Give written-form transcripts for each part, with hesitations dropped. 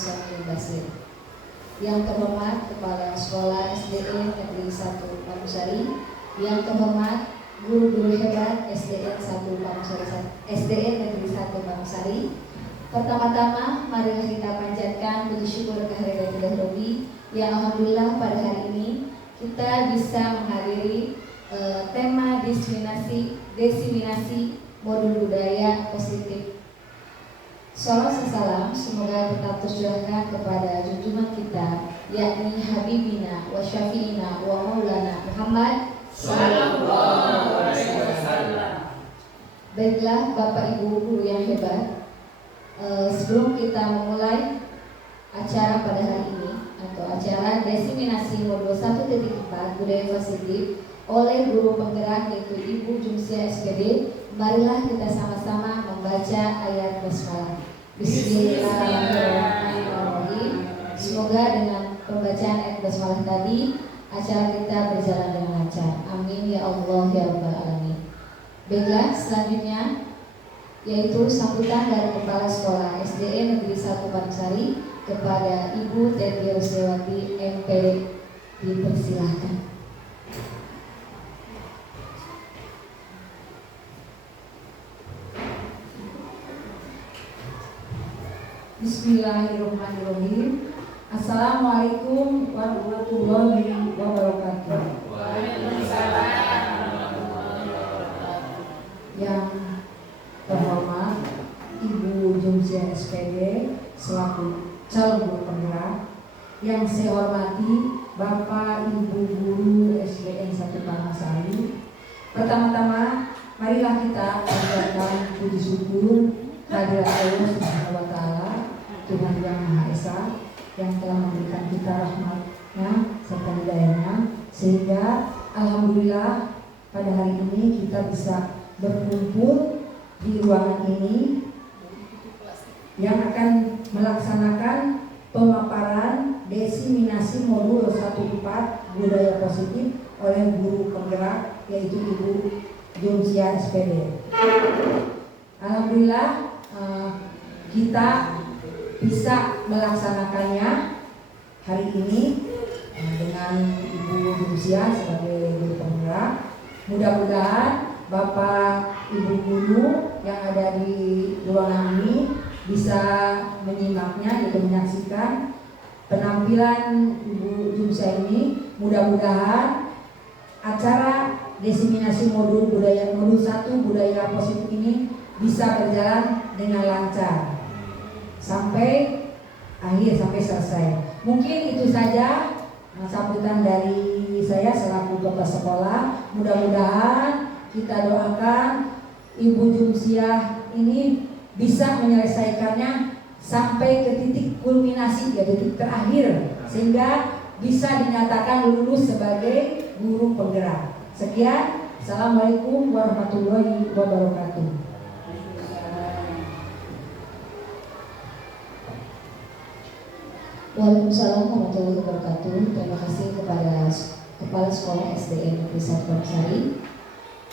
Sony Basir. Yang terhormat Kepala Sekolah SDN Negeri 1 Pamusari, yang terhormat guru-guru hebat SDN Negeri 1 Pamusari. Pertama-tama marilah kita panjatkan puji syukur kehadirat Ilahi Rabbi yang alhamdulillah pada hari ini kita bisa menghadiri tema diseminasi modul budaya positif. Salam salam semoga tetap tercurahkan kepada junjungan kita, yakni Habibina wa Syafi'ina wa Maulana Muhammad sallallahu alaihi wasallam. Baiklah Bapak Ibu guru yang hebat, sebelum kita memulai acara pada hari ini atau acara diseminasi modul 1.4 budaya positif oleh guru penggerak yaitu Ibu Jumsia SPD, marilah kita sama-sama membaca ayat basmalah. Bismillahirrahmanirrahim. Semoga dengan pembacaan ayat basmalah tadi acara kita berjalan dengan lancar. Amin ya Allah ya Rabbal alamin. Baiklah, selanjutnya yaitu sambutan dari Kepala Sekolah SDN Negeri 1 Pamusari kepada Ibu Teti Rusdewati MPD. Dipersilahkan. Bismillahirrahmanirrahim. Assalamualaikum warahmatullahi wabarakatuh. Waalaikumsalam. Yang terhormat Ibu Jumsia SPD selaku calon guru penggerak, yang saya hormati Bapak Ibu guru SDN 1 Pamusari. Pertama-tama marilah kita panjatkan puji syukur kehadirat Allah Subhanahu wa taala, Tuhan Yang Maha Esa, yang telah memberikan kita rahmat-Nya serta hidayah-Nya, sehingga alhamdulillah pada hari ini kita bisa berkumpul di ruangan ini yang akan melaksanakan pemaparan diseminasi modul 1.4 budaya positif oleh guru penggerak yaitu Ibu Jumsia SPD. Alhamdulillah kita bisa melaksanakannya hari ini dengan Ibu Jumsia sebagai guru penggerak. Mudah-mudahan Bapak Ibu guru yang ada di ruangan ini bisa menyimaknya, yaitu menyaksikan penampilan Ibu Jumsia ini. Mudah-mudahan acara diseminasi modul 1 budaya positif ini bisa berjalan dengan lancar sampai akhir, sampai selesai. Mungkin itu saja sambutan dari saya selaku kepala sekolah. Mudah-mudahan kita doakan Ibu Jumsia ini bisa menyelesaikannya sampai ke titik kulminasi, ya titik terakhir, sehingga bisa dinyatakan lulus sebagai guru penggerak. Sekian, Assalamualaikum warahmatullahi wabarakatuh. Waalaikumsalam warahmatullahi wabarakatuh. Terima kasih kepada Kepala Sekolah SDN Negeri 1 Pamusari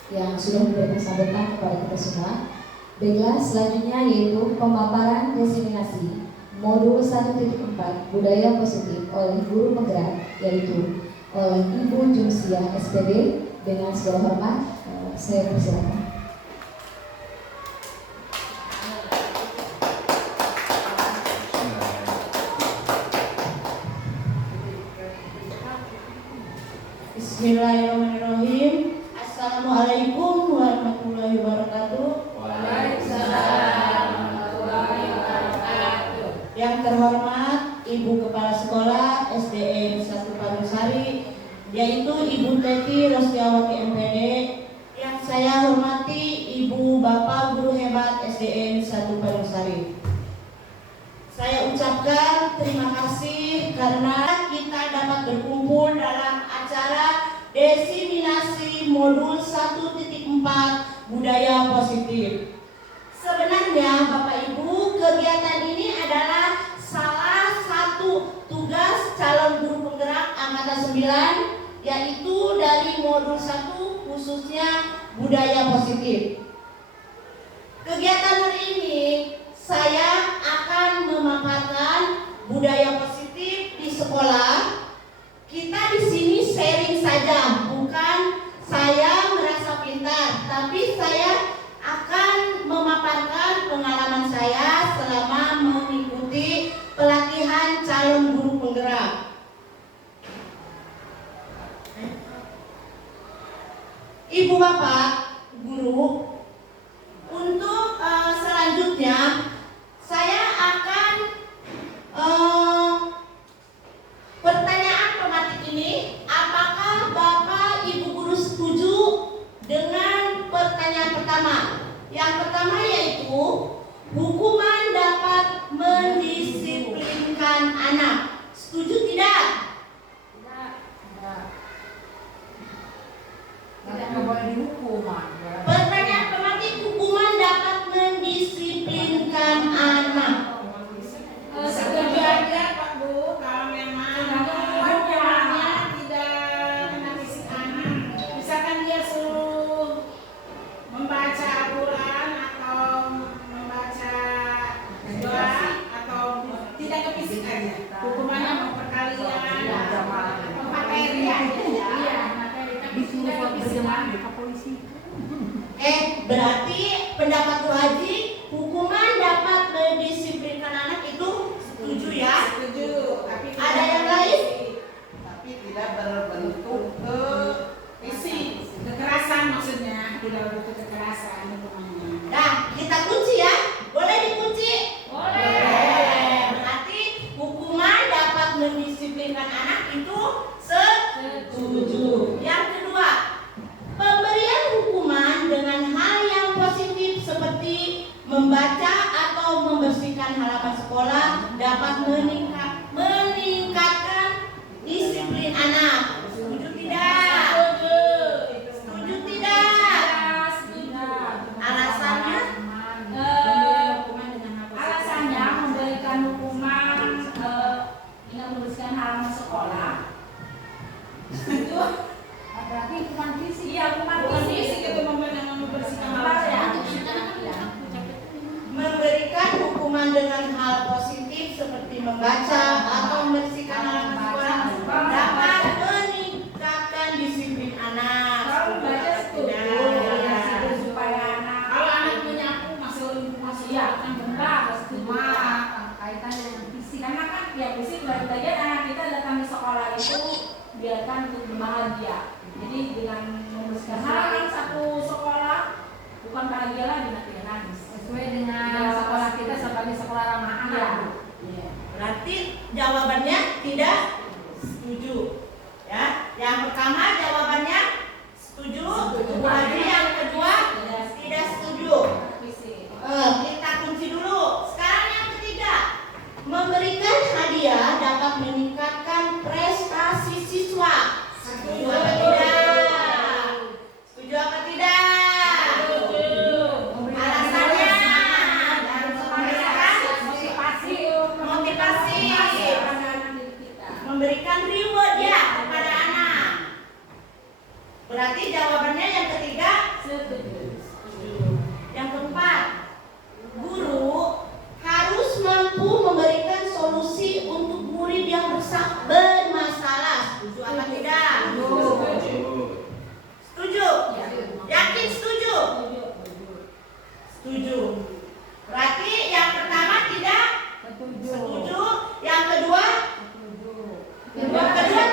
yang sudah memberikan sambutan kepada kita semua. Baiklah, selanjutnya yaitu pemaparan diseminasi modul 1.4 budaya positif oleh guru penggerak yaitu oleh Ibu Jumsia SPD. Dengan segala hormat saya persilakan. Bismillahirrahmanirrahim. Assalamualaikum warahmatullahi wabarakatuh. Waalaikumsalam warahmatullahi wabarakatuh. Yang terhormat Ibu Kepala Sekolah SDN 1 Pamusari, yaitu Ibu Teti Rusdewati MPD. Yang saya hormati Ibu Bapak guru hebat SDN 1 Pamusari. Saya ucapkan terima kasih karena kita dapat berkumpul dalam acara diseminasi modul 1.4 budaya positif. Sebenarnya Bapak Ibu, kegiatan ini adalah salah satu tugas calon guru penggerak angkatan 9, yaitu dari modul 1 khususnya budaya positif. Kegiatan hari ini saya akan memaparkan budaya positif di sekolah. Kita di sini sharing saja, bukan saya merasa pintar, tapi saya akan memaparkan pengalaman saya selama mengikuti pelatihan calon guru penggerak. Ibu bapak guru, untuk selanjutnya saya akan pertanyaan tematik ini, apakah bapak ibu guru setuju dengan pertanyaan pertama? Yang pertama yaitu hukuman dapat mendisiplinkan anak. Setuju tidak? Tidak boleh dihukum. Pertanyaan tematik, hukuman dapat mendisiplinkan anak. Setuju aja Pak Bu, kalau memang hukumannya tidak kena fisik anak. Misalkan dia suruh membaca Al-Quran atau membaca doa atau tidak ke fisik aja. Hukumannya mau perkalian atau materi aja. Iya, materi tapi tidak ke fisik anak. Berarti pendapat Bu Haji, hukuman dapat mendisiplinkan anak itu setuju ya? Setuju. Tapi Ada yang lain? Tapi tidak berbentuk ke fisik. Kekerasan maksudnya, tidak berbentuk kekerasan hukumannya. Nah, kita kunci ya. Boleh dikunci? Boleh. Berarti hukuman dapat mendisiplinkan anak itu setuju. Yang kedua, pemberian hukuman dengan hal yang positif seperti membaca atau membersihkan halaman sekolah dapat meningkatkan disiplin anak. Setuju tidak? Setuju tidak? Alasannya? Alasannya memberikan hukuman dengan membersihkan halaman sekolah. Itu berarti hukuman fisik. Iya, hukuman fisik itu membersihkan halaman. Memberikan hukuman dengan hal positif seperti membaca atau membersihkan halaman sekolah dapat meningkatkan disiplin anak. Kalau membaca setuju, Tidak. supaya anak. Kalau anak menyapu masuk Iya, yang benar setuju. Rumah. Kaitannya dengan fisik. Karena kan ya fisik bagian anak kita datang di sekolah itu biarkan untuk berbahagia. Jadi dengan membersihkan halaman satu sekolah bukan bahagia lagi nanti nangis. Sesuai dengan sekolah kita sebagai sekolah ramah anak. Berarti jawabannya tidak setuju. Ya, yang pertama jawabannya setuju. Berarti yang kedua tidak setuju. Kita kunci dulu. Sekarang yang ketiga, memberikan hadiah dapat meningkatkan prestasi siswa. Setuju apa tidak? Setuju apa tidak? Alasannya motivasi, memberikan reward ya kepada anak. Berarti jawabannya yang ketiga setuju. Yang keempat, guru harus mampu memberikan solusi untuk murid yang bermasalah. Setuju apa tidak? Setuju? Yakin setuju? Setuju. Berarti yang pertama tidak setuju. Yang kedua? Yang kedua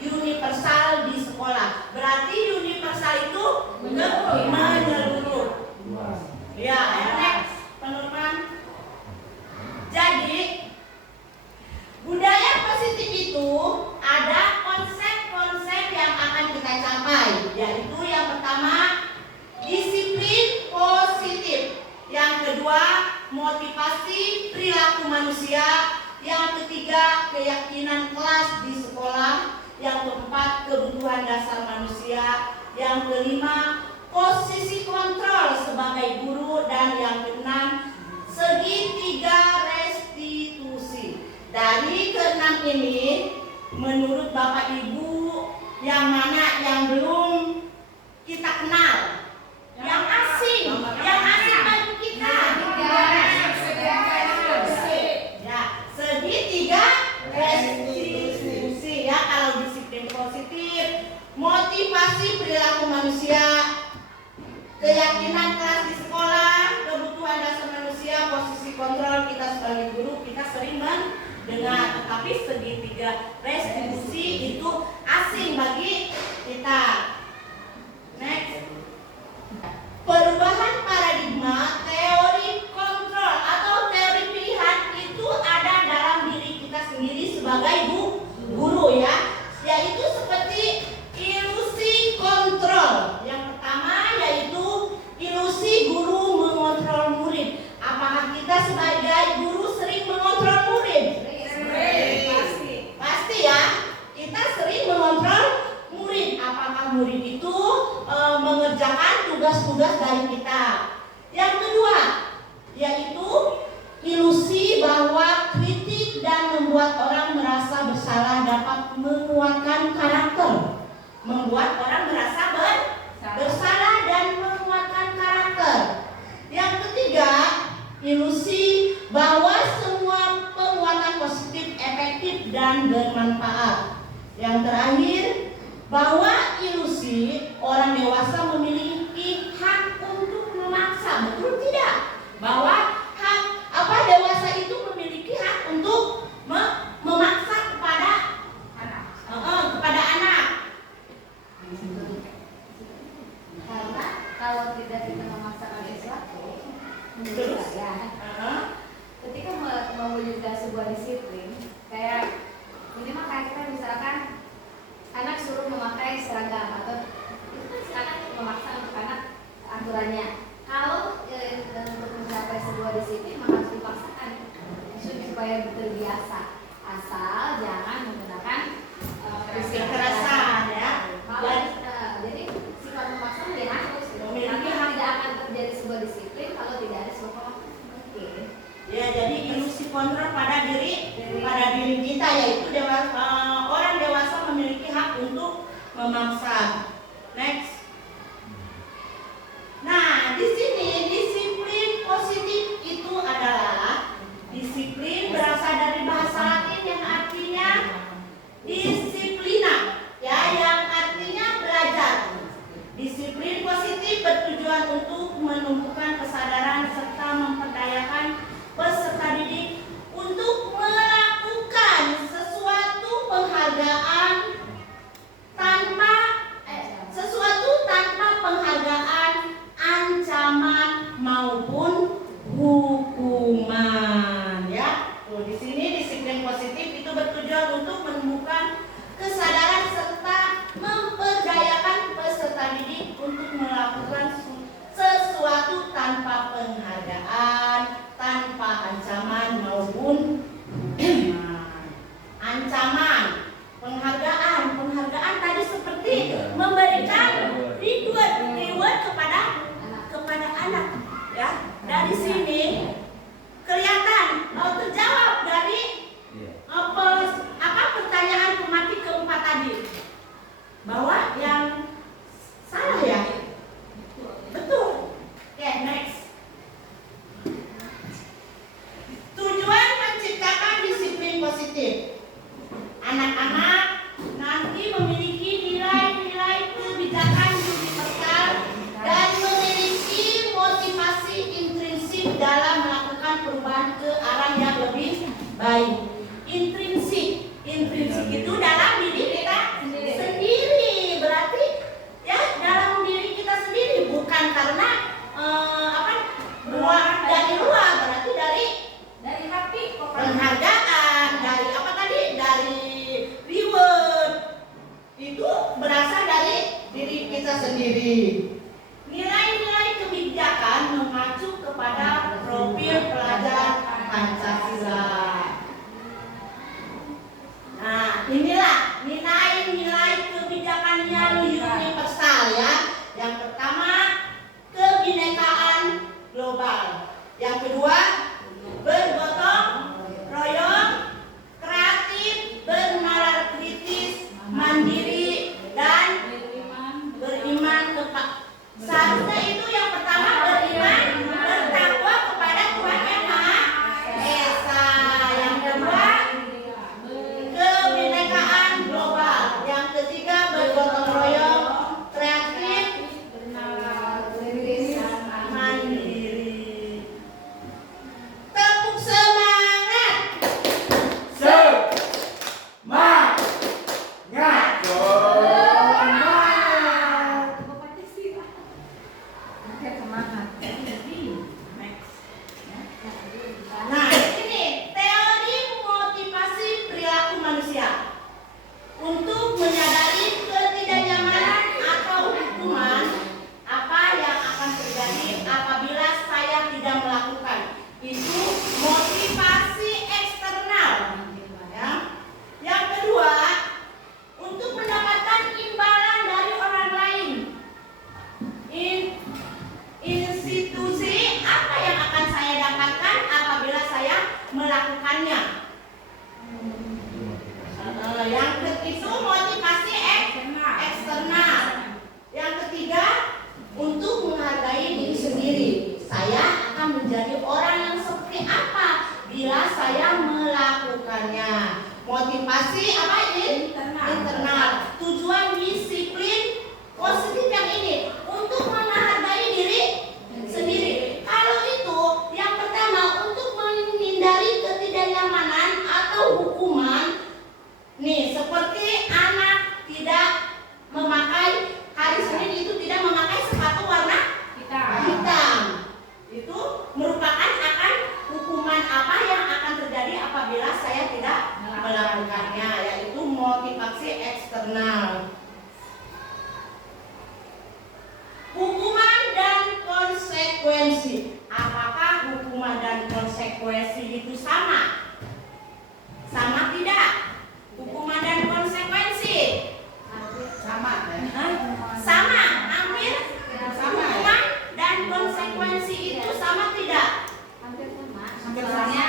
universal di sekolah. Berarti universal itu menyeluruh. Ya, next, Penurman. Jadi budaya positif itu ada konsep-konsep yang akan kita capai, yaitu yang pertama disiplin positif, yang kedua motivasi perilaku manusia, yang ketiga keyakinan kelas di sekolah, yang keempat kebutuhan dasar manusia, yang kelima posisi kontrol sebagai guru, dan yang keenam segitiga restitusi. Dari keenam ini, menurut Bapak Ibu, yang mana yang belum kita kenal? Yang asing bagi kita. Ya, segitiga restitusi. Ya, kalau disiplin positif, motivasi perilaku manusia, keyakinan kelas di sekolah, kebutuhan dasar manusia, posisi kontrol kita sebagai guru, kita sering mendengar. Tetapi segitiga restitusi itu asing bagi kita. Next. Perubahan paradigma teori kontrol atau teori pilihan itu ada dalam diri kita sendiri sebagai guru, ya, yaitu seperti ilusi kontrol. Yang pertama yaitu ilusi guru mengontrol murid. Apakah kita sebagai guru sering mengontrol murid? Pasti ya. Kita sering mengontrol murid. Apakah murid itu mengerjakan tugas-tugas dari kita? Yang kedua yaitu ilusi bahwa kritik dan membuat orang merasa bersalah dapat menguatkan karakter, membuat orang merasa bersalah dan menguatkan karakter. Yang ketiga, ilusi bahwa semua penguatan positif efektif dan bermanfaat. Yang terakhir, bahwa ilusi orang dewasa memiliki hak untuk memaksa. Betul tidak? Bahwa dewasa itu memiliki hak untuk memaksa kepada anak. Karena kalau tidak kita memaksakan sesuatu, menurut saya, ketika mewujudkan sebuah disiplin, kayak minimal kayak kita misalkan anak suruh memakai seragam atau itu kan sekarang memaksa untuk anak aturannya. Kalau untuk mencapai sebuah disiplin maka harus dipaksakan supaya terbiasa. Asal jangan menggunakan Kekerasan, ya. Jadi sifat memaksa dia harus. Karena tidak akan terjadi sebuah disiplin kalau tidak ada sebuah mungkin. Ya, jadi ilusi kontrol pada diri kita, yaitu orang dewasa memiliki hak untuk memaksa. Next. Nah, di sini disiplin positif itu adalah disiplin berasal dari bahasa Latin yang artinya disiplina, ya, yang artinya belajar. Disiplin positif bertujuan untuk menumbuhkan kesadaran serta memperdayakan peserta didik untuk melakukan sesuatu penghargaan tanpa kita sendiri. Nilai-nilai kebijakan mengacu kepada profil pelajar Pancasila. Nah, inilah nilai-nilai kebijakannya universal ya. Yang pertama, kebinekaan global. Yang kedua, bergotong royong, kreatif, bernalar kritis, mandiri, dan beriman kepada. Seharusnya itu yang pertama beriman, bertakwa kepada Tuhan Yang Maha Esa. Yang kedua, kebinekaan global. Yang ketiga, bergotong royong, kreatif, mandiri. Tepuk semangat. Nah, ini teori motivasi perilaku manusia untuk menyadari ketidaknyamanan atau hukuman apa yang akan terjadi apabila saya tidak melakukan. Itu motivasi eksternal. Ya. Yang kedua, untuk mendapatkan imbalan dari orang lain. Institusi apa yang akan saya dapatkan apabila saya melakukannya. Yang itu motivasi eksternal. Yang ketiga, untuk menghargai diri sendiri. Saya akan menjadi orang yang seperti apa bila saya melakukannya. Motivasi apa ini? Internal. Tujuan disiplin positif yang ini untuk menghargai diri sendiri. Kalau itu yang pertama untuk menghindari ketidaknyamanan atau hukuman. Nih, seperti anak tidak memakai hari Senin itu tidak memakai sepatu warna hitam. Itu merupakan akan hukuman apa yang akan terjadi apabila saya tidak melakukannya, yaitu motivasi eksternal. Hukuman dan konsekuensi. Apakah hukuman dan konsekuensi itu sama? Sama tidak? Hukuman dan konsekuensi Sama. sama, hampir sama. Hukuman dan konsekuensi itu sama tidak? Hampir sama. Hampir Soalnya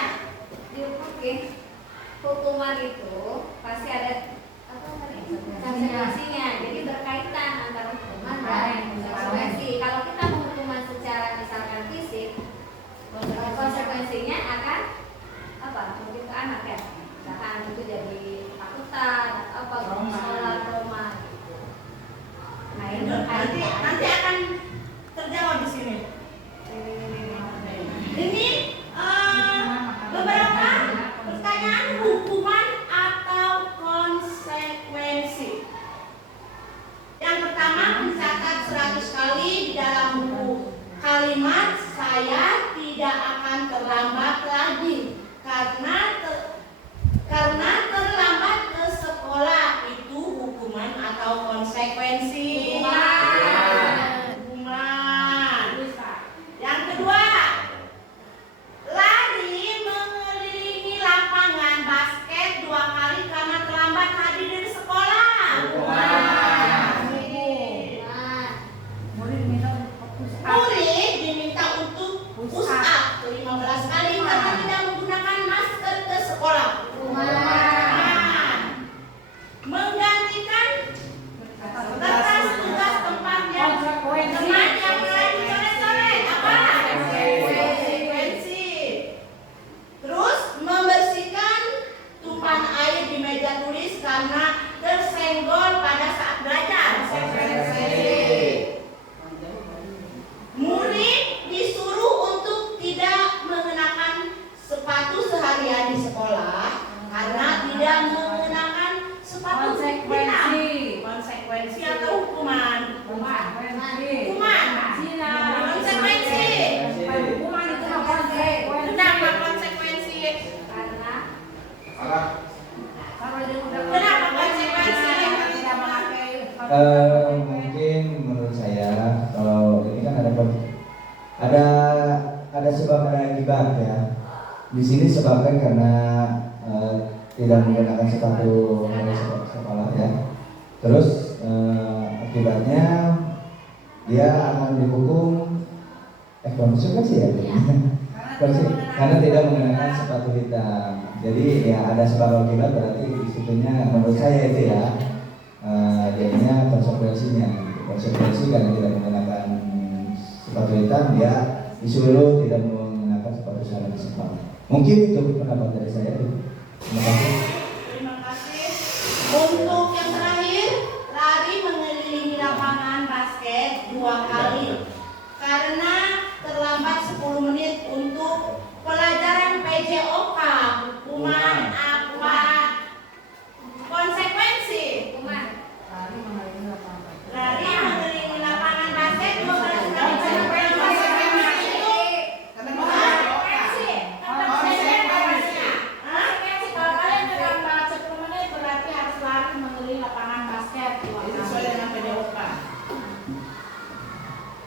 hukuman itu pasti ada konsekuensinya. Jadi berkaitan antara hukuman dan konsekuensi. Kalau kita menghukuman secara misalkan fisik, konsekuensinya akan apa? Mungkin ke anak ya. Misalkan itu jadi ketakutan atau apa, sekolah trauma gitu. Nah, ini berkaitan. Nanti akan terjawab di sini. Ini beberapa pertanyaan hukuman atau konsekuensi. Yang pertama, mencatat 100 kali di dalam buku kalimat saya tidak akan terlambat lagi karena terlambat ke sekolah. Itu hukuman atau konsekuensi? Hukuman. Yang kedua, lari mengelilingi lapangan basket 2 kali karena terlambat hadir dari sekolah. Murid diminta untuk push up 15 kali karena tidak menggunakan masker ke sekolah. Menggantikan kertas tugas tempatnya teman yang mulai dicoret-coret. Apa? Konsekuensi. Terus membersihkan tumpahan air di meja tulis karena tersenggol pada saat belajar. Murid disuruh untuk tidak mengenakan sepatu seharian di sekolah karena tidak mengenakan sepatu hitam. Konsekuensi atau hukuman? Konsekuensi. Kenapa konsekuensi? Kalau dia udah Kenapa konsekuensi? tidak memakai Mungkin menurut saya kalau ini kan ada sebab ada akibat ya. Di sini sebabkan karena tidak menggunakan sepatu sekolah ya. Terus akibatnya dia akan dihukum konsekuensi ya. Karena tidak menggunakan sepatu hitam. Jadi ya ada sebab akibat, berarti disitunya menurut saya itu ya. Jadinya konsekuensi karena tidak menggunakan sepatu hitam, dia disuruh tidak menggunakan sepatu syarat sekolah. Mungkin itu pendapat dari saya. Terima kasih. Terima kasih. Untuk yang terakhir, lari mengelilingi lapangan basket 2 kali karena terlambat 10 menit untuk pelajaran PJOK. Hukuman apa? Konsekuensi. Lari mengelilingi lapangan basket 2 kali.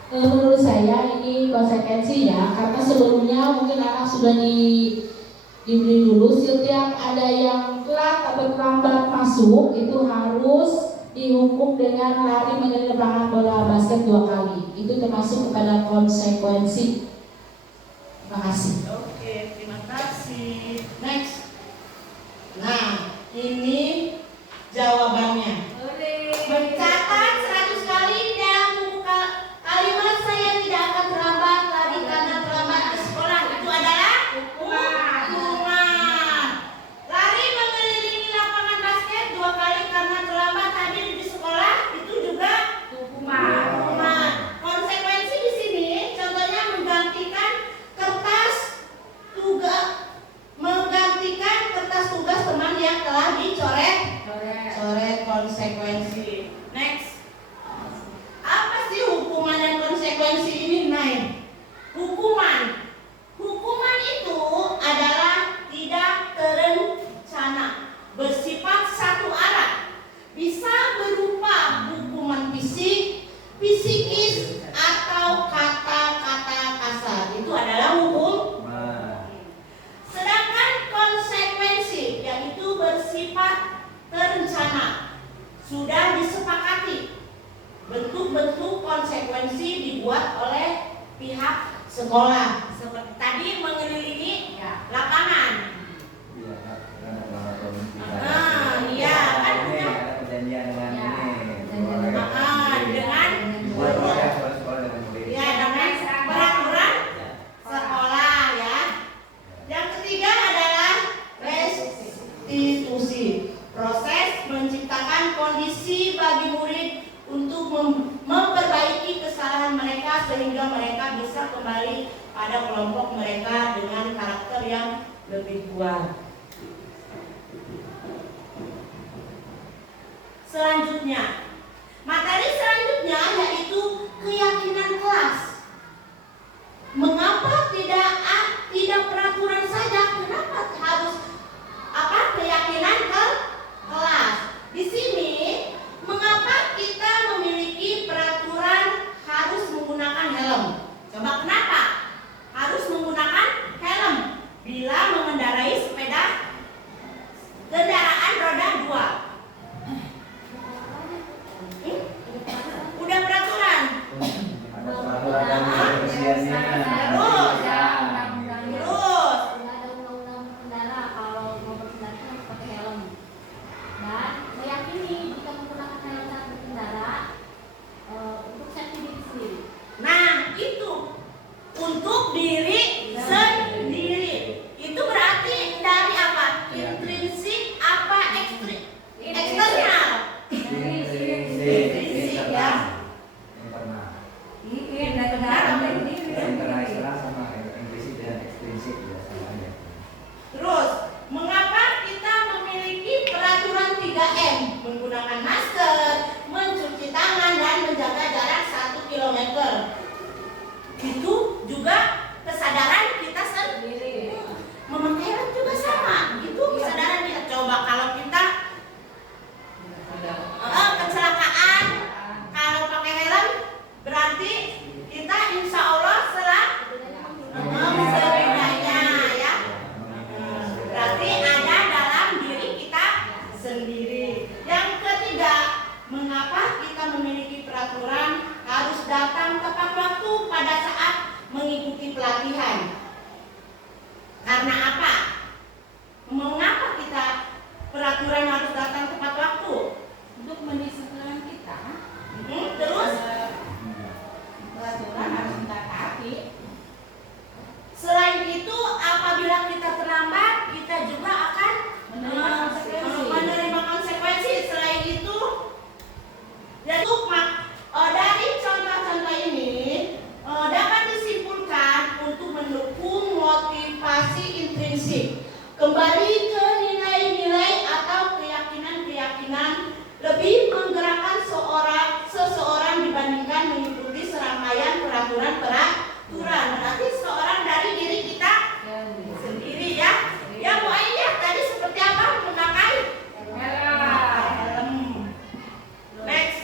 Menurut saya ini konsekuensi ya, karena sebelumnya mungkin anak sudah diberi dulu, setiap ada yang telat atau terlambat masuk itu harus dihukum dengan lari mengelilingi lapangan bola basket 2 kali. Itu termasuk kepada konsekuensi. Terima kasih. Oke, terima kasih. Next. Nah, ini jawabannya. Mencatat 100 kali dalam buku kalimat saya tidak akan terlambat lagi karena terlambat ke sekolah. Itu adalah hukuman. Lari mengelilingi lapangan basket 2 kali karena terlambat hadir di sekolah. Itu juga hukuman. Konsekuensi di sini contohnya menggantikan kertas tugas teman yang telah dicoret. Konsekuensi. Next. Apa sih hukuman dan konsekuensi ini, Nay? Hukuman itu adalah tidak terencana, bersifat satu arah, bisa berupa hukuman fisik, psikis, atau kata-kata kasar. Itu adalah hukum. Sedangkan konsekuensi yaitu bersifat terencana, sudah disepakati. Bentuk-bentuk konsekuensi dibuat oleh pihak sekolah. Seperti tadi mengelilingi lapangan. Iya, kan punya perjanjian dengan dengan peraturan sekolah ya. Yang ketiga adalah restitusi, proses menciptakan kondisi bagi murid untuk memperbaiki kesalahan mereka sehingga mereka bisa kembali pada kelompok mereka dengan karakter yang lebih kuat. Selanjutnya, materi selanjutnya yaitu keyakinan kelas. Mengapa tidak peraturan saja? Kenapa harus keyakinan kelas? Di sini mengapa kita memiliki peraturan harus menggunakan helm? Coba kenapa harus menggunakan helm bila mengendarai kendaraan roda 2? peraturan harus datang tepat waktu pada saat mengikuti pelatihan. Karena apa? Mengapa kita peraturan harus datang tepat waktu? Untuk mendisiplin kita. Terus Peraturan harus kita taati. selain itu, apabila kita terlambat, kita juga akan menerima konsekuensi. Selain itu, dari contoh-contoh ini dapat disimpulkan untuk mendukung motivasi intrinsik, kembali ke nilai-nilai atau keyakinan-keyakinan, lebih menggerakkan seseorang dibandingkan mengikuti serangkaian peraturan-peraturan. Berarti seorang dari diri kita sendiri ya. Ya Bu Aisyah tadi seperti apa memakai helm. Next.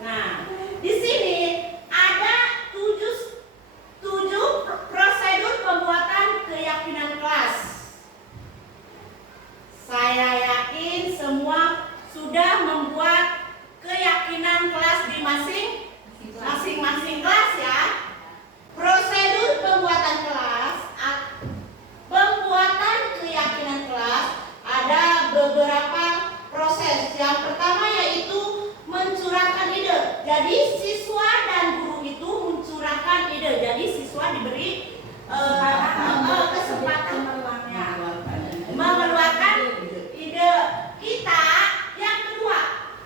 Nah, di sini ada tujuh prosedur pembuatan keyakinan kelas. Saya yakin semua sudah membuat keyakinan kelas di masing-masing kelas ya. Prosedur pembuatan keyakinan kelas ada beberapa proses. Yang pertama yaitu mencurahkan ide. Jadi siswa dan guru itu mencurahkan ide. Jadi siswa diberi kesempatan mengeluarkan ide kita. Yang kedua,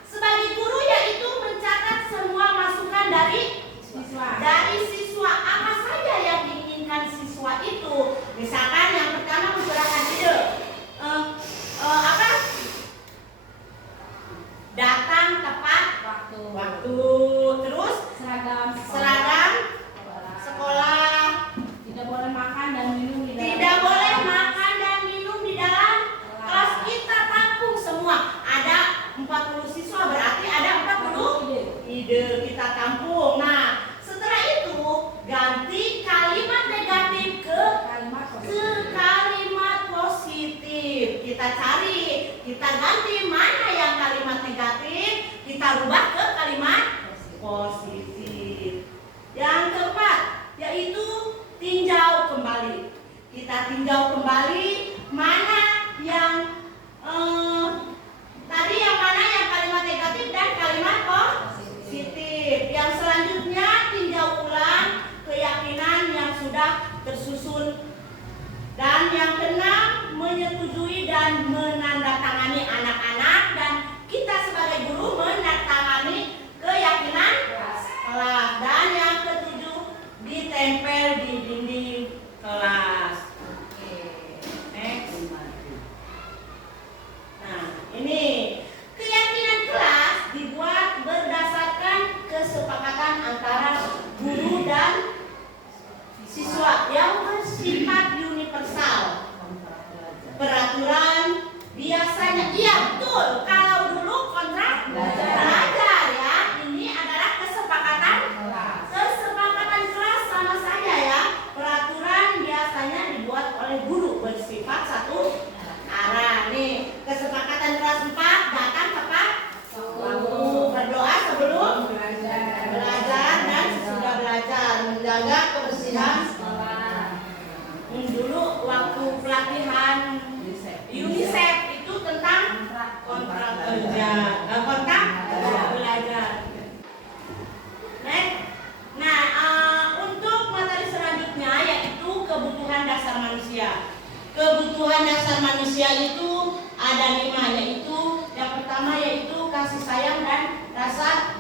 sebagai guru yaitu mencatat semua masukan dari siswa. Apa saja yang diinginkan siswa itu. Misalkan yang pertama mencurahkan ide. Datang tepat waktu. Terus seragam sekolah. Tidak boleh makan dan minum di dalam. Tidak boleh makan dan minum di dalam kelas. Kita tampung semua. Ada 40 siswa berarti ada 40 ide kita tampung. Nah, setelah itu ganti kalimat negatif ke kalimat positif. Kita cari, kita ganti mana yang kalimat negatif, kita rubah ke kalimat positif. Yang keempat yaitu tinjau kembali. Kita tinjau kembali mana yang tadi yang mana yang kalimat negatif dan kalimat positif. Yang selanjutnya tinjau ulang keyakinan yang sudah tersusun. Dan yang keenam menyetujui dan menandatangani anak-anak, dan kita sebagai guru menandatangani keyakinan kelas. Dan yang ketujuh ditempel di dinding kelas. Next. Nah, ini keyakinan kelas dibuat berdasarkan kesepakatan antara guru dan siswa yang bersifat universal. Peraturan biasanya, iya betul. Kalau dulu kontrak belajar ya, ini adalah kesepakatan kelas sama saya ya. Peraturan biasanya dibuat oleh guru bersifat satu arah. Nih, kesepakatan kelas 4 datang tepat waktu, berdoa sebelum belajar dan sesudah belajar, menjaga kebersihan sekolah. Dulu waktu pelatihan UNICEF itu tentang kontrak kerja, kontrak belajar. Nah, untuk materi selanjutnya yaitu kebutuhan dasar manusia. Kebutuhan dasar manusia itu ada 5, yaitu yang pertama yaitu kasih sayang dan rasa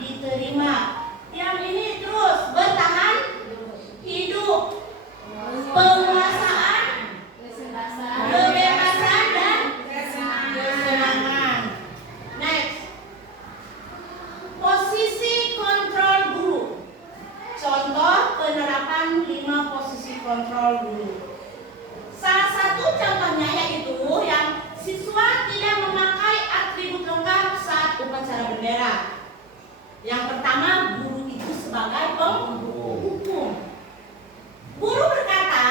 diterima. Yang ini terus bertahan hidup, penguasaan, kebebasan dan kesenangan. Next, posisi kontrol guru. Contoh penerapan 5 posisi kontrol guru. Salah satu contohnya yaitu yang siswa tidak memakai atribut lengkap saat upacara bendera. Yang pertama, guru itu sebagai penghukum. Guru berkata,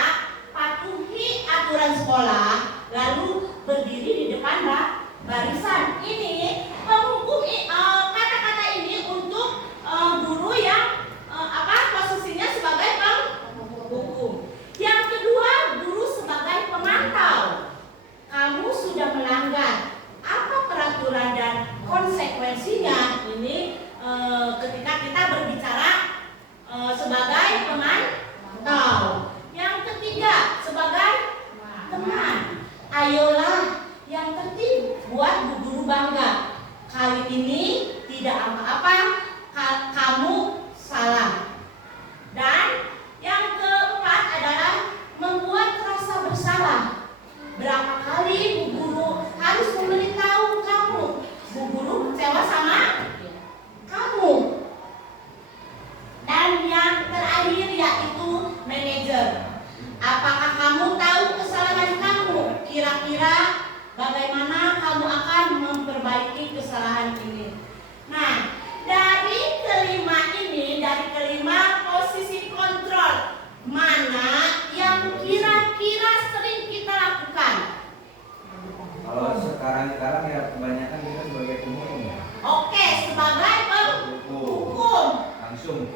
Ayolah, yang penting buat Bu Guru bangga. Kali ini tidak apa-apa, kamu salah. Dan yang keempat adalah membuat rasa bersalah. Berapa kali Bu Guru harus memberitahu kamu, Bu Guru kecewa sama kamu. Dan yang terakhir yaitu manajer. Apakah kamu tahu kesalahan kamu? Kira-kira bagaimana kamu akan memperbaiki kesalahan ini? Nah, dari kelima posisi kontrol, mana yang kira-kira sering kita lakukan? Kalau sekarang ya kebanyakan kita sebagai penghukum ya. Oke, sebagai penghukum. Langsung.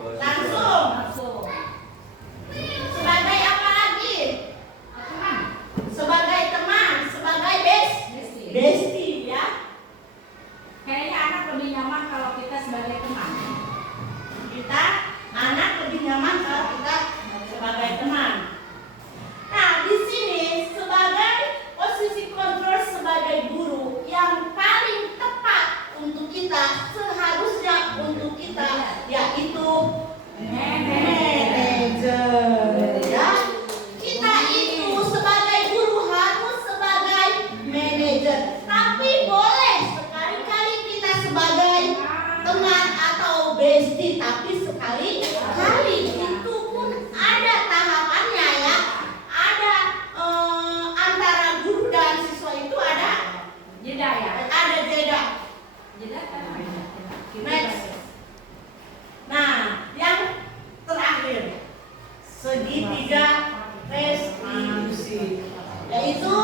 Sebagai apa lagi? Sebagai teman, sebagai bestie ya. Kayaknya anak lebih nyaman kalau kita sebagai teman. Anak lebih nyaman kalau kita sebagai teman. Nah, di sini sebagai posisi kontrol sebagai guru yang paling tepat untuk kita, seharusnya untuk kita, yaitu manajer. Ya, kita itu sebagai guru harus sebagai manajer. Tapi boleh sekali-kali kita sebagai teman atau bestie, tapi sekali-kali itu pun ada tahapannya ya. Ada antara guru dan siswa itu ada Jeda ya. ada jeda. Jeda kan ada. Next. Nah, yang terakhir segitiga restitusi, yaitu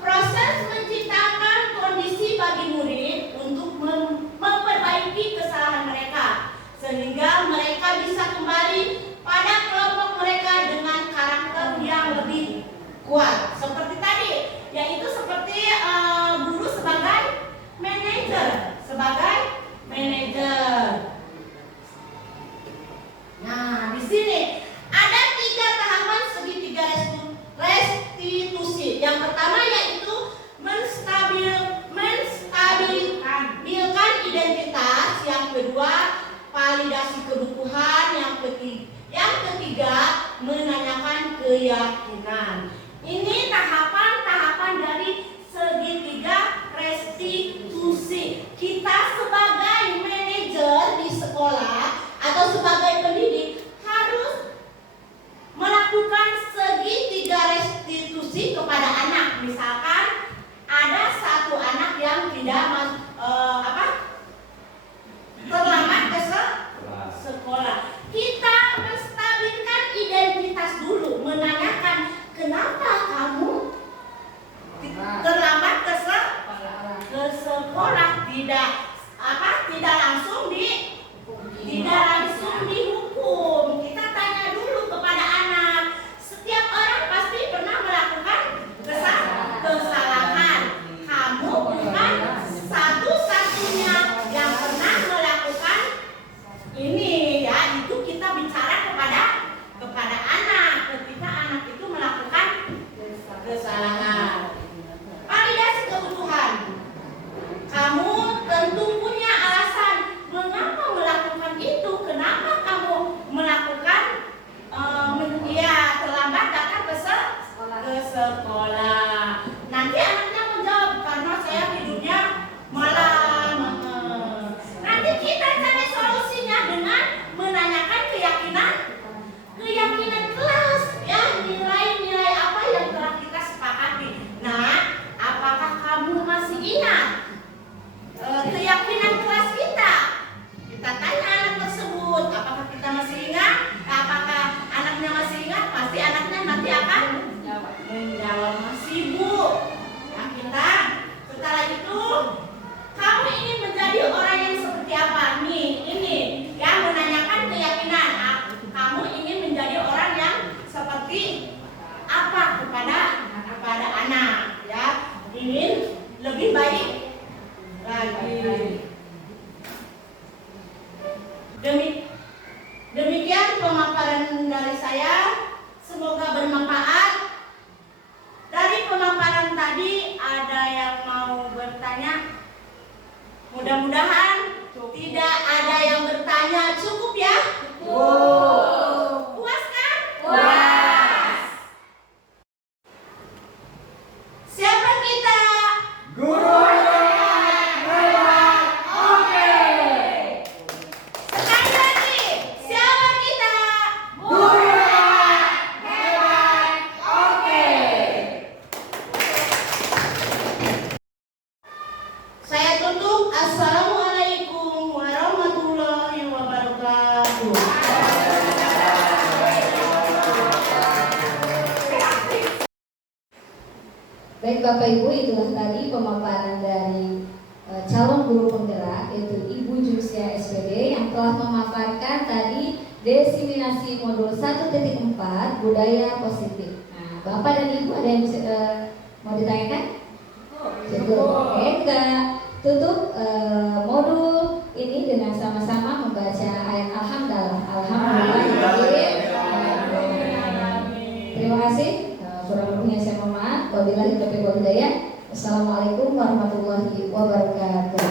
proses menciptakan kondisi bagi murid untuk memperbaiki kesalahan mereka sehingga mereka bisa kembali pada kelompok mereka dengan karakter yang lebih kuat. Seperti tadi, yaitu seperti guru sebagai manajer, Nah, di sini ada 3 tahapan segitiga restitusi. Yang pertama yaitu menstabilkan identitas. Yang kedua, validasi kebutuhan. Yang ketiga, menanyakan keyakinan. Ini tahapan-tahapan dari segitiga restitusi. Kita sebagai manajer di sekolah atau sebagai pendidik harus melakukan segitiga restitusi kepada anak. Misalkan ada satu anak yang tidak terlambat ke sekolah. Kita menstabilkan identitas dulu, menanyakan kenapa kamu terlambat ke sekolah. Tidak langsung dihukum. Kita tanya dulu kepada anak. Setiap orang pasti pernah melakukan kesalahan. Kamu bukan satu-satunya yang pernah melakukan ini ya. Itu kita bicara kepada anak ketika anak itu melakukan kesalahan. Validasi kebutuhan. Kamu tentu Mudah-mudahan tidak ada yang bertanya. Cukup ya? Puas kan? Puas. Siapa kita? Guru Sekali lagi, siapa kita? Saya tutup. Assalamualaikum warahmatullahi wabarakatuh. Baik Bapak Ibu, itulah tadi pemaparan dari calon guru penggerak, yaitu Ibu Jusia SPD yang telah memaparkan tadi desiminasi modul 1.4 budaya positif. Nah, Bapak dan Ibu ada yang bisa, mau ditanyakan? Cukup. Oke, kita tutup modul ini dengan sama-sama membaca ayat Alhamdulillah. Terima kasih. Kurang lebihnya saya mohon maaf. Wabillahi taufiq wal hidayah. Assalamualaikum warahmatullahi wabarakatuh.